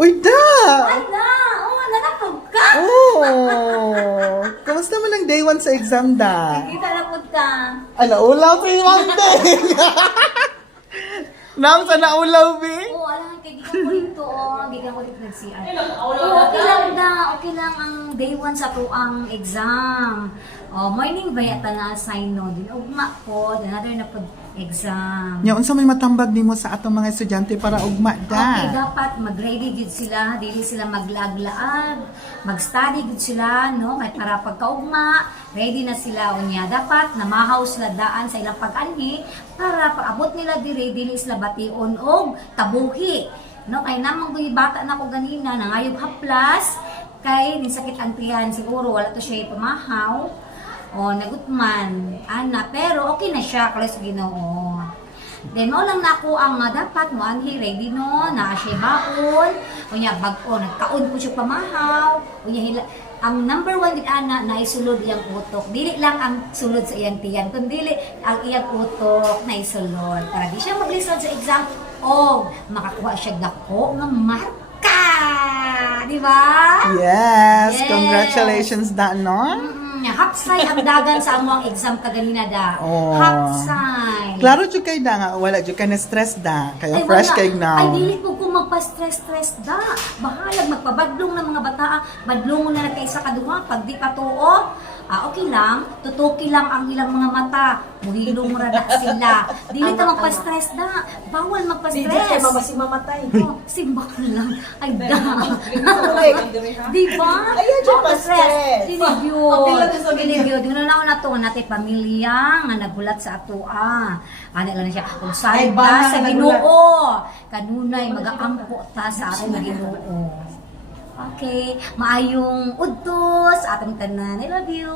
Uy, da! Ala! Oo, nanapog ka! Oh! Kamusta mo lang day 1 sa exam, da? Kita na po ka. Ala, ulaw sa imang day! Nam sa naulaw, be? Oo, alam kay gikan ko dito, gikan ko dito nag-CR. Okay lang da, okay lang ang day 1 sa to ang exam. Morning ba yata na assign no din. Ugma po, another na po exam. Nya unsa may matambag nimo sa atong mga estudyante para ugma, Okay, da? dapat mag-ready gud sila, dili sila maglaag-laag, mag-study gud sila, no? Kay para pagkaugma, ready na sila unya. Dapat namahaw sila daan sa ilang pag-anhi para paabot nila dili sila bation og tabuhi. No, kay namang tuy bata na ko ganina nangayog haplas, kay ni sakit ang tiyan siguro wala to siya pamahaw. Nagutman, ana, pero okay na siya, kalos Ginoo. Then mo lang nako ang dapat mo anhi ready no, na siya baon, unya bag-o nagkaon po siya pamahaw, unya ang number 1 din ana na isulod iyang utok. Dili lang ang sulod sa iyang tiyan, kundi ang iyang utok na isulod. Para di siya maglisod sa exam o makakuha siya dako nga marka. Di ba? Yes! Yes. Congratulations, da, no? Hapsay ang dagan sa among exam kaganina da. Oh. Hapsay. Klaro jud kay da nga wala jud ka na stress da. Kaya Ay, fresh wala. kay now. Ay, dili po ko magpa-stress da. Bahalag magpabadlong ng mga bata. Badlong na kay sa kaduha. Pag di patuo, okay lang. Tutuki lang ang ilang mga mata. Muhilong ra na sila. Dili ta magpa-stress da. Bawal magpa-stress. Si mamatay. Simba ka lang. Ay, da. Di ba? Ayan, dyan pa stress. Dinibyo. Di na ako na to. Nati pamilya nga nagulat sa ato. Ano lang na siya. Kung saan Ay, ba bana sa nagulat. Ginoo. Kanunay mag-aampo ta sa atong Ginoo. Okay. Maayong udtos. Atong tanan. I love you.